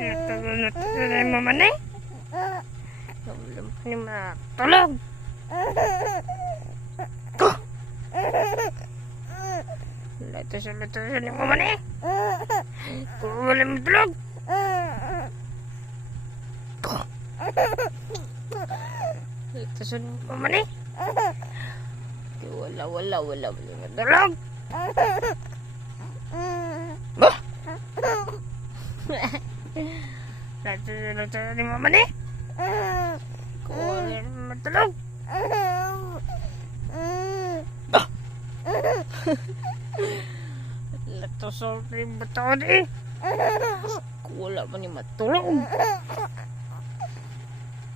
Natulog mo man eh. Tulog ni matulog. Lato ni mo man eh. Kung wala mo tulog. Lato ni mo man eh. Wala mo tulog. Bah! Lato ni mo man eh. Kung wala mo tulog. Bah! Lato ni mo tulog eh. Kung wala mo ni matulog.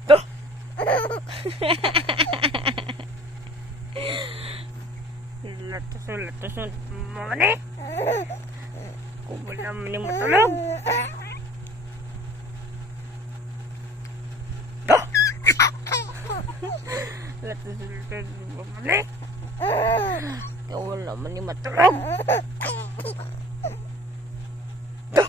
Dah! Lato mo man eh. Kung wala mo ni matulog. Dah! Lato mo man eh. Kung wala mo ni matulog. Dah!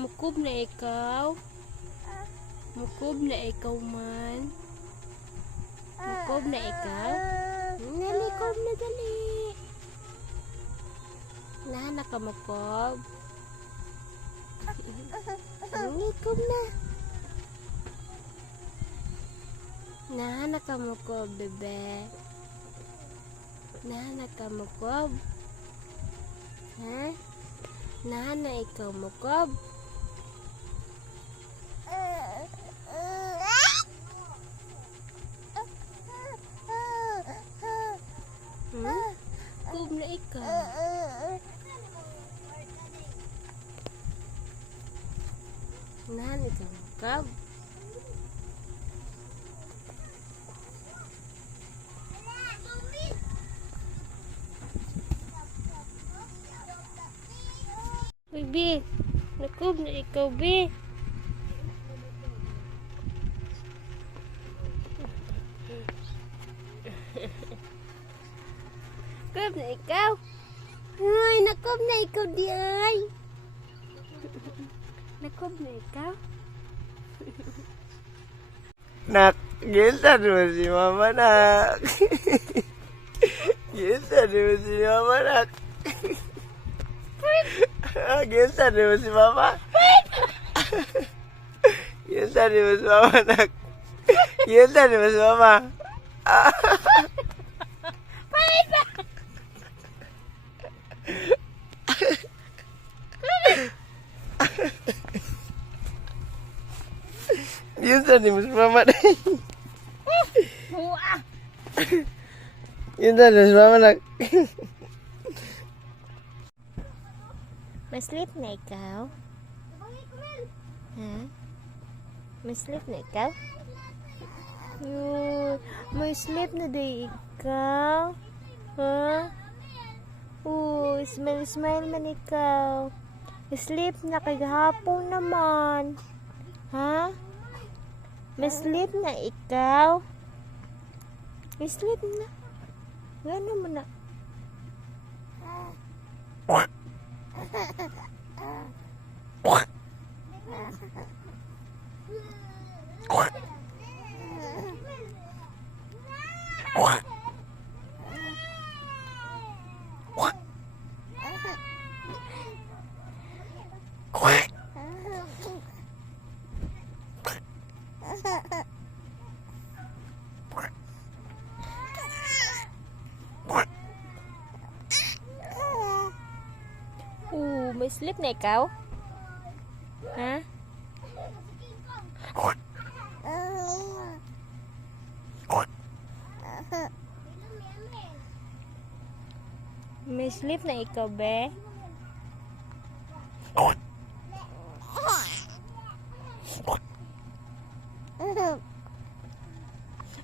Mukub na ikaw. Mukub na ikaw man. Mukub na ikaw. Nalikob na dali. Nahanak ka mukub. Nalikob na. Nahanak ka mukub, bebe. Nahanak ka mukub. Ha? Nahanak ikaw mukub. Kub na ikaw. Nahan ikaw mukub. Bibi, nakub na ikaw, bi. Nakub na ikaw. Ay, nakub na ikaw di ay. Nakub na ikaw. Nak, ginsan mo si mama, nak. Ginsan mo si mama, nak. Ginsan mo si mama. Ginsan mo si mama, nak. Ginsan mo si mama. Ginsan mo si mama, nak. Ginsan mo si mama, nak. Masleep na ikaw? Ha? Masleep na ikaw? May sleep na day ikaw? Ha? Smile man ikaw. Sleep na kagahapon naman. Ha? Masleep na ikaw? Sleep na. Gano'n mo na. May sleep na ikaw? Ha? May sleep na ikaw, be?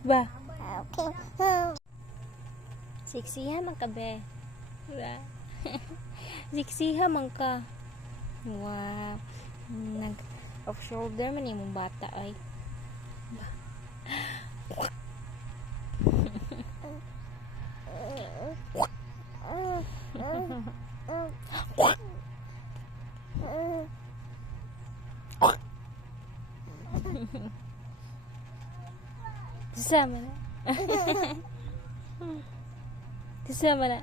Ba? Siksiha man ka, be. Ba? Siksiha man ka. Wow. Off shoulder man yung bata ay. Sama na. Sama na.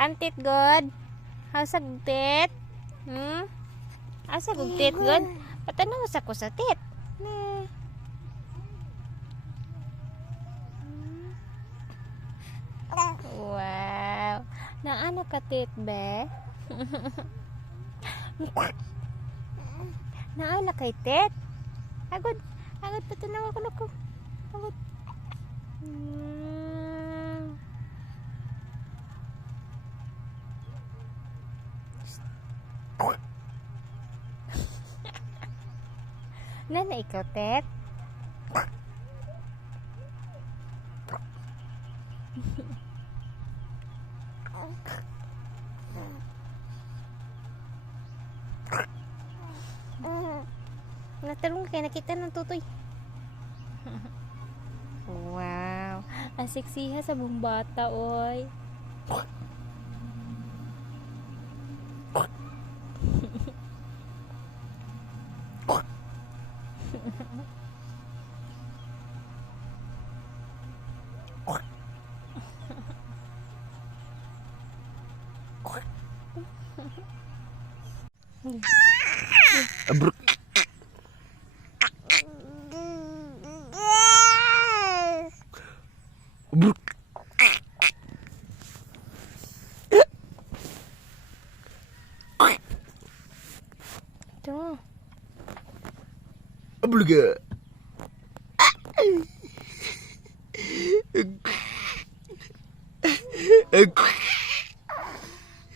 Antit good? How's a tit? How's a good tit good? Patanaw sa ko sa tit. Wow. Naano ka tit, be? Naala kay tit? Agad patanaw ako loko. Agad. Nana ikaw, tet? Natarong kayo, nakita ng tutoy. Wow. Ang seksiha sa bumbata, oy. Abruk. Abruk. Ito. Abluga. Ambuluga.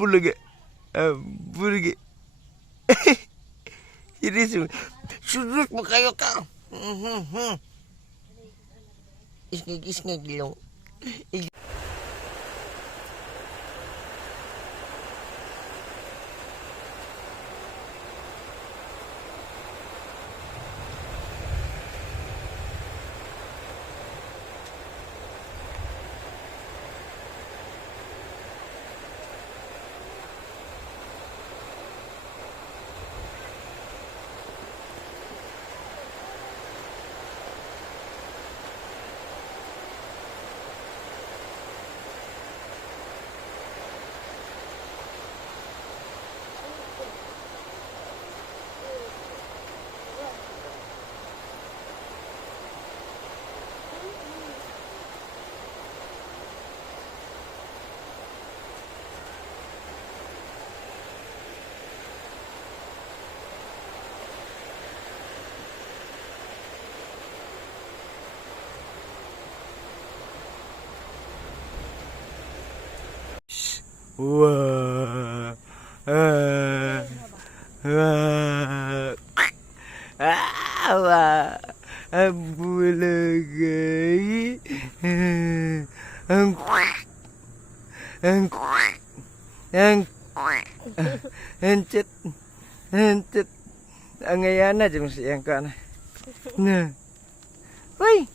Bulaga. Bulaga. Serius. Surut mo kayo ka. Isngig lang. Wah. Wah. Ambulagay. Encet. Ang ngayana dyan mo siyang ka na. Na. Uy!